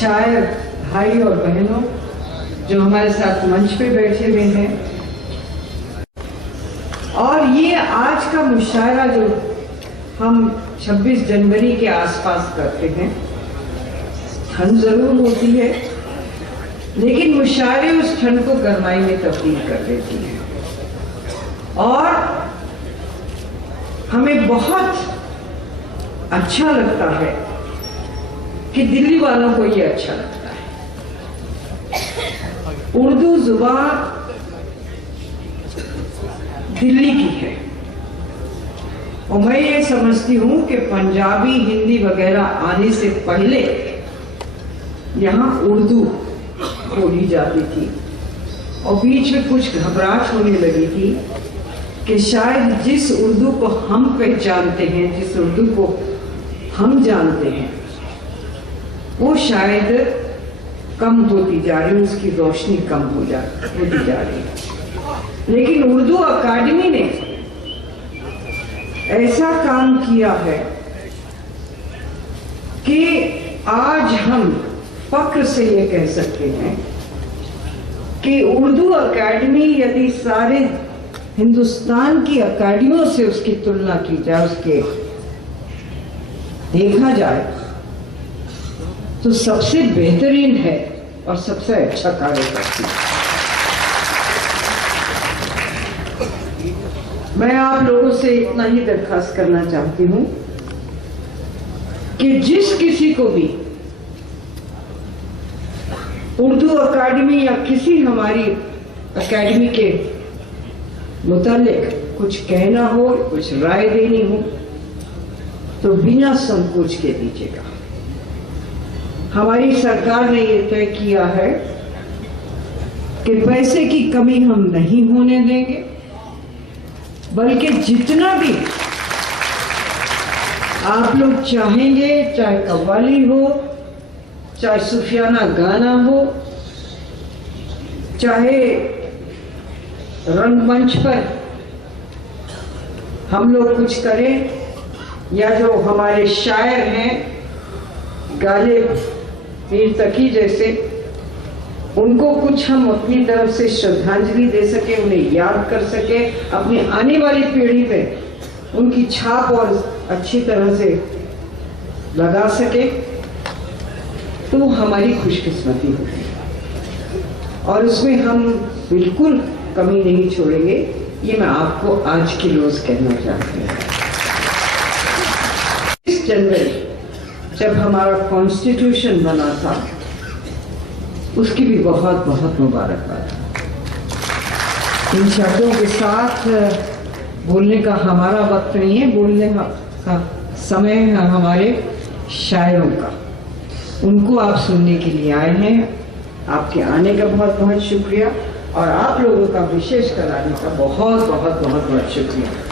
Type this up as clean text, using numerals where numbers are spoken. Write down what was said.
शायर भाई और बहनों जो हमारे साथ मंच पे बैठे हुए हैं, और ये आज का मुशायरा जो हम 26 जनवरी के आसपास करते हैं, ठंड जरूर होती है लेकिन मुशायरे उस ठंड को गर्माई में तब्दील कर देती है। और हमें बहुत अच्छा लगता है कि दिल्ली वालों को ये अच्छा लगता है। उर्दू जुबान दिल्ली की है और मैं ये समझती हूँ कि पंजाबी हिंदी वगैरह आने से पहले यहाँ उर्दू बोली जाती थी और बीच में कुछ घबराहट होने लगी थी कि शायद जिस उर्दू को हम पहचानते हैं, जिस उर्दू को हम जानते हैं, वो शायद कम होती जा रही है, उसकी रोशनी कम होती जा रही है। लेकिन उर्दू अकादमी ने ऐसा काम किया है कि आज हम फक्र से ये कह सकते हैं कि उर्दू अकादमी यदि सारे हिंदुस्तान की अकादमियों से उसकी तुलना की जाए, उसके देखा जाए तो सबसे बेहतरीन है और सबसे अच्छा कार्य करती है। मैं आप लोगों से इतना ही दरखास्त करना चाहती हूं कि जिस किसी को भी उर्दू अकादमी या किसी हमारी अकादमी के मुतालिक कुछ कहना हो, कुछ राय देनी हो, तो बिना संकोच के दीजिएगा। हमारी सरकार ने ये तय किया है कि पैसे की कमी हम नहीं होने देंगे, बल्कि जितना भी आप लोग चाहेंगे, चाहे कव्वाली हो, चाहे सूफियाना गाना हो, चाहे रंगमंच पर हम लोग कुछ करें, या जो हमारे शायर हैं गालिब मीर तकी जैसे, उनको कुछ हम अपनी तरफ से श्रद्धांजलि दे सके, उन्हें याद कर सके, अपनी आने वाली पीढ़ी पे उनकी छाप और अच्छी तरह से लगा सके, तो हमारी खुशकिस्मती होगी और उसमें हम बिल्कुल कमी नहीं छोड़ेंगे। ये मैं आपको आज के रोज कहना चाहती हूँ। 20 जनवरी जब हमारा कॉन्स्टिट्यूशन बना था, उसकी भी बहुत बहुत मुबारकबाद। इन शब्दों के साथ बोलने का हमारा वक्त नहीं है, बोलने का समय है हमारे शायरों का। उनको आप सुनने के लिए आए हैं, आपके आने का बहुत बहुत शुक्रिया और आप लोगों का विशेष कर आने का बहुत बहुत बहुत बहुत शुक्रिया।